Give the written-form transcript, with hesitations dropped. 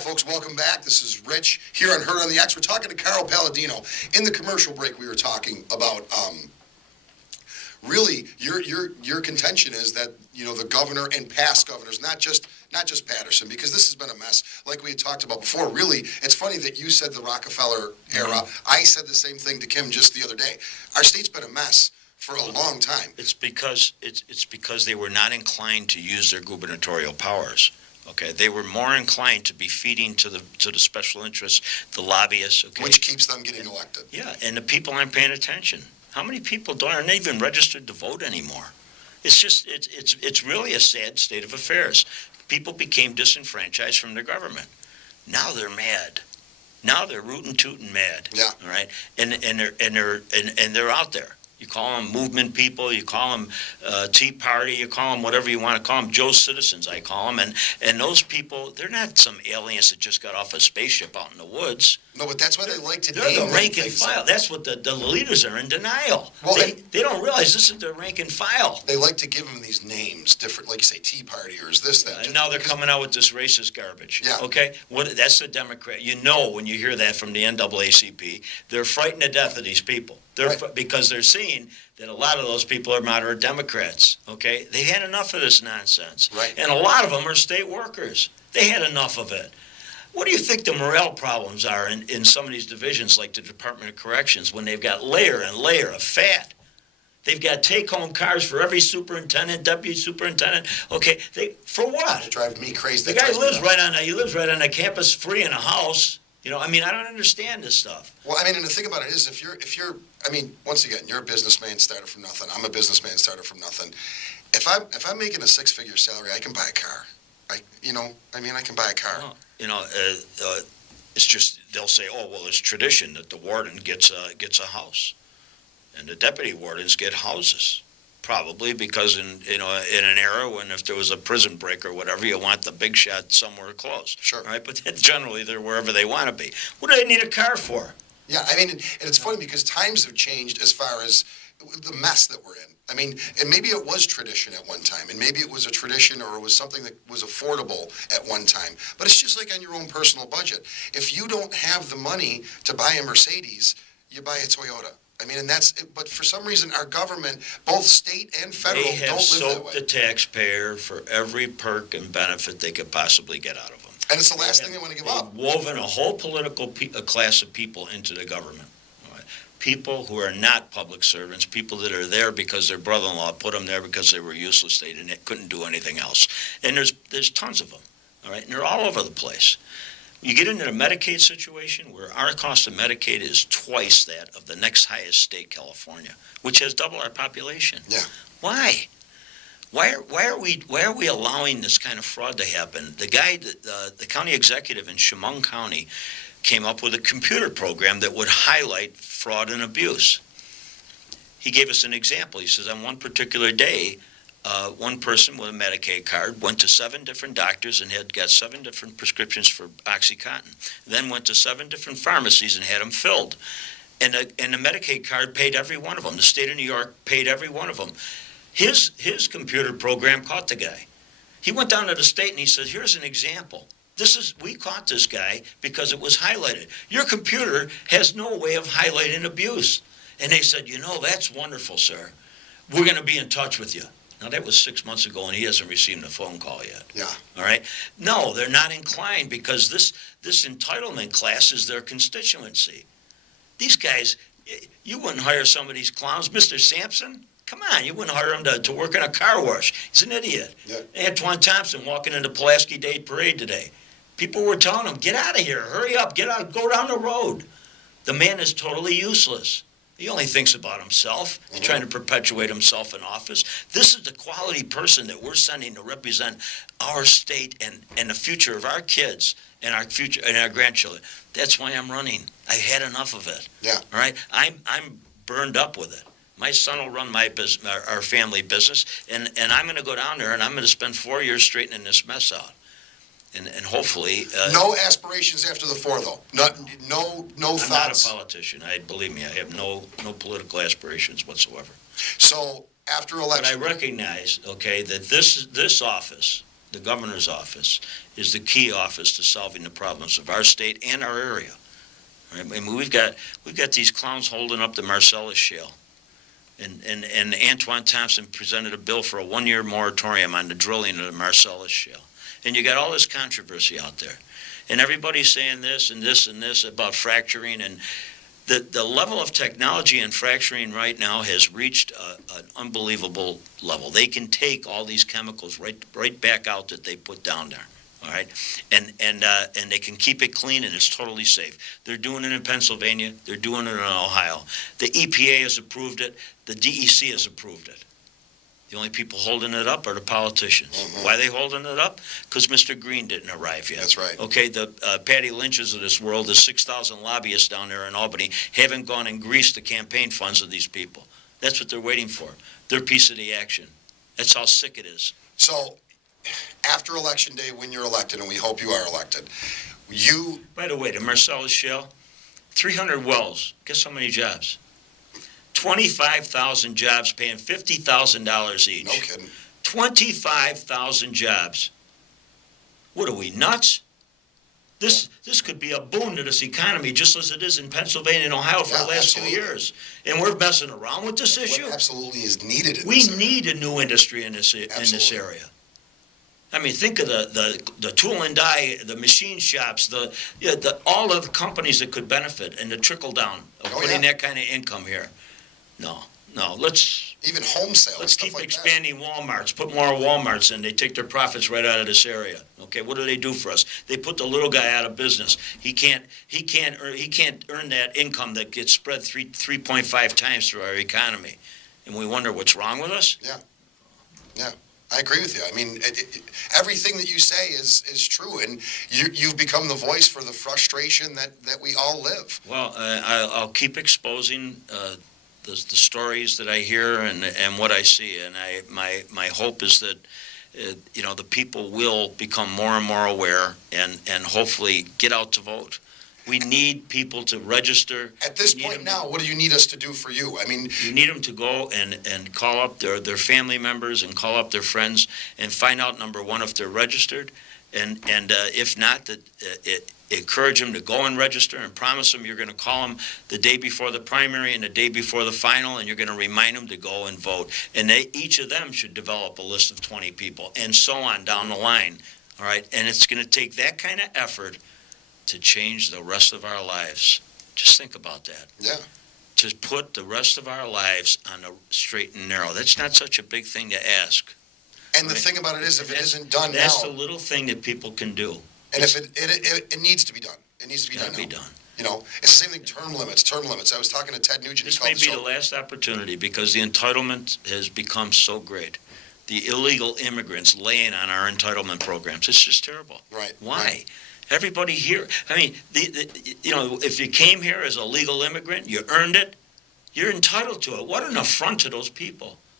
folks. Welcome back. This is Rich here on Her on the X. We're talking to Carl Paladino. In the commercial break, we were talking about really your contention is that the governor and past governors, not just Patterson, because this has been a mess. Like we had talked about before. Really, it's funny that you said the Rockefeller era. I said the same thing to Kim just the other day. Our state's been a mess for a long time. It's because they were not inclined to use their gubernatorial powers. Okay, they were more inclined to be feeding to the special interests, the lobbyists. Okay, which keeps them getting elected. Yeah, and the people aren't paying attention. How many people aren't even registered to vote anymore? It's really a sad state of affairs. People became disenfranchised from their government. Now they're mad. Now they're rootin' tootin' mad. Yeah. All right, and they're out there. You call them movement people, you call them Tea Party, you call them whatever you want to call them, Joe Citizens, I call them. And those people, they're not some aliens that just got off a spaceship out in the woods. No, but that's why they like to They're the rank and file. That's what the leaders are in denial. Well, they don't realize this is their rank and file. They like to give them these names, different, like you say, Tea Party or is this, that. And now they're coming out with this racist garbage. Yeah. Okay? That's the Democrat. You know when you hear that from the NAACP, they're frightened to death of these people. Because they're seeing that a lot of those people are moderate Democrats, okay? They've had enough of this nonsense. Right. And a lot of them are state workers. They had enough of it. What do you think the morale problems are in some of these divisions like the Department of Corrections when they've got layer and layer of fat? They've got take-home cars for every superintendent, deputy superintendent. Okay, for what? It drives me crazy. The guy lives right on a campus free in a house. I don't understand this stuff. Well, and the thing about it is, if you're, once again, you're a businessman started from nothing. I'm a businessman started from nothing. If I'm making a six-figure salary, I can buy a car. I can buy a car. It's just they'll say, oh well, it's tradition that the warden gets a house, and the deputy wardens get houses. Probably because in an era when if there was a prison break or whatever, you want the big shot somewhere close. Sure. Right? But generally they're wherever they want to be. What do they need a car for? Yeah, and it's funny because times have changed as far as the mess that we're in. And maybe it was tradition at one time, and maybe it was a tradition or it was something that was affordable at one time. But it's just like on your own personal budget. If you don't have the money to buy a Mercedes, you buy a Toyota. But for some reason, our government, both state and federal, don't live that way. They have soaked the taxpayer for every perk and benefit they could possibly get out of them. And it's the last thing they want to give up. They've woven a whole political class of people into the government. Right? People who are not public servants, people that are there because their brother-in-law put them there because they were useless, they couldn't do anything else. And there's tons of them, all right? And they're all over the place. You get into the Medicaid situation where our cost of Medicaid is twice that of the next highest state, California, which has double our population. Yeah. Why? Why are we allowing this kind of fraud to happen? The guy, the county executive in Chemung County, came up with a computer program that would highlight fraud and abuse. He gave us an example. He says on one particular day, one person with a Medicaid card went to 7 different doctors and had got 7 different prescriptions for OxyContin. Then went to 7 different pharmacies and had them filled. And the Medicaid card paid every one of them. The state of New York paid every one of them. His computer program caught the guy. He went down to the state and he said, here's an example. We caught this guy because it was highlighted. Your computer has no way of highlighting abuse. And they said, that's wonderful, sir. We're going to be in touch with you. Now, that was 6 months ago, and he hasn't received a phone call yet. Yeah. All right? No, they're not inclined because this entitlement class is their constituency. These guys, you wouldn't hire some of these clowns. Mr. Sampson, come on, you wouldn't hire him to work in a car wash. He's an idiot. Yeah. Antoine Thompson walking into Pulaski Day Parade today. People were telling him, get out of here, hurry up, get out, go down the road. The man is totally useless. He only thinks about himself. He's trying to perpetuate himself in office. This is the quality person that we're sending to represent our state and the future of our kids and our future and our grandchildren. That's why I'm running. I had enough of it. Yeah. All right. I'm burned up with it. My son will run my business, our family business, and I'm going to go down there and I'm going to spend 4 years straightening this mess out. And hopefully... no aspirations after the 4, though? No thoughts? I'm not a politician. Believe me, I have no political aspirations whatsoever. So, after election... But I recognize, okay, that this office the governor's office is the key office to solving the problems of our state and our area. Right? I mean, we've got these clowns holding up the Marcellus Shale. And Antoine Thompson presented a bill for a 1-year moratorium on the drilling of the Marcellus Shale. And you got all this controversy out there. And everybody's saying this and this and this about fracturing. And the level of technology in fracturing right now has reached an unbelievable level. They can take all these chemicals right back out that they put down there. All right, and they can keep it clean, and it's totally safe. They're doing it in Pennsylvania. They're doing it in Ohio. The EPA has approved it. The DEC has approved it. The only people holding it up are the politicians. Mm-hmm. Why are they holding it up? Because Mr. Green didn't arrive yet. That's right. Okay, the Patty Lynch's of this world, the 6,000 lobbyists down there in Albany, haven't gone and greased the campaign funds of these people. That's what they're waiting for. Their piece of the action. That's how sick it is. So, after Election Day, when you're elected, and we hope you are elected, you... By the way, the Marcellus Shale, 300 wells. Guess how many jobs? 25,000 jobs paying $50,000 each. No kidding. 25,000 jobs. What are we, nuts? This could be a boon to this economy, just as it is in Pennsylvania and Ohio for the last 2 years. And we're messing around with this issue? What absolutely is needed in we this area. need a new industry in this area. I mean, think of the tool and die, the machine shops, all of the companies that could benefit, and the trickle down of getting that kind of income here. No, let's even home sales. Let's keep expanding Walmarts. Put more Walmarts in. They take their profits right out of this area. Okay, what do they do for us? They put the little guy out of business. He can't earn that income that gets spread 3.5 times through our economy, and we wonder what's wrong with us. Yeah. I agree with you. I mean, everything that you say is true, and you've become the voice for the frustration that we all live. Well, I'll keep exposing the stories that I hear and what I see, and my hope is that the people will become more and more aware and hopefully get out to vote. We need people to register. At this point now, what do you need us to do for you? I mean, you need them to go and call up their family members and call up their friends and find out, number one, if they're registered, and if not, encourage them to go and register and promise them you're going to call them the day before the primary and the day before the final, and you're going to remind them to go and vote. And each of them should develop a list of 20 people and so on down the line. All right, and it's going to take that kind of effort to change the rest of our lives. Just think about that. Yeah. To put the rest of our lives on the straight and narrow. That's not such a big thing to ask. And the thing about it is, if it isn't done now... That's the little thing that people can do. And if it needs to be done. It needs to be done now. You know, it's the same thing, term limits. I was talking to Ted Nugent. This may be the last opportunity because the entitlement has become so great. The illegal immigrants laying on our entitlement programs. It's just terrible. Right. Why? Right. Everybody here, I mean, if you came here as a legal immigrant, you earned it, you're entitled to it. What an affront to those people.